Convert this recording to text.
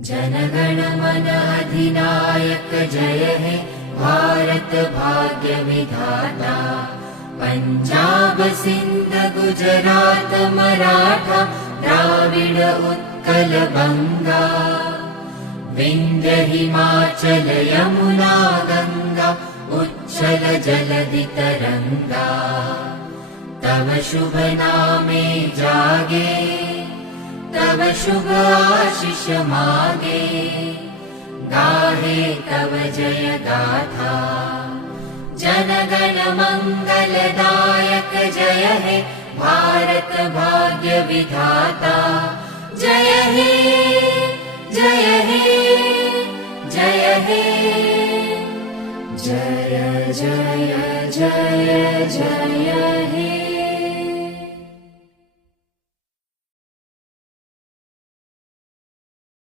जनगण मन अधिनायक जय हे भारत भाग्य विधाता। पंजाब सिंध गुजरात मराठा द्राविड उत्कल बंगा, विंध्य हिमाचल यमुना गंगा उच्छल जलधि तरंगा। तव शुभ नामे जागे, तव शुभ आशीष मागे, गाहे तव जय गाथा। जनगण मंगलदायक जय हे भारत भाग्य विधाता। जय हे जय हे जय हे, जय जय जय जय हे।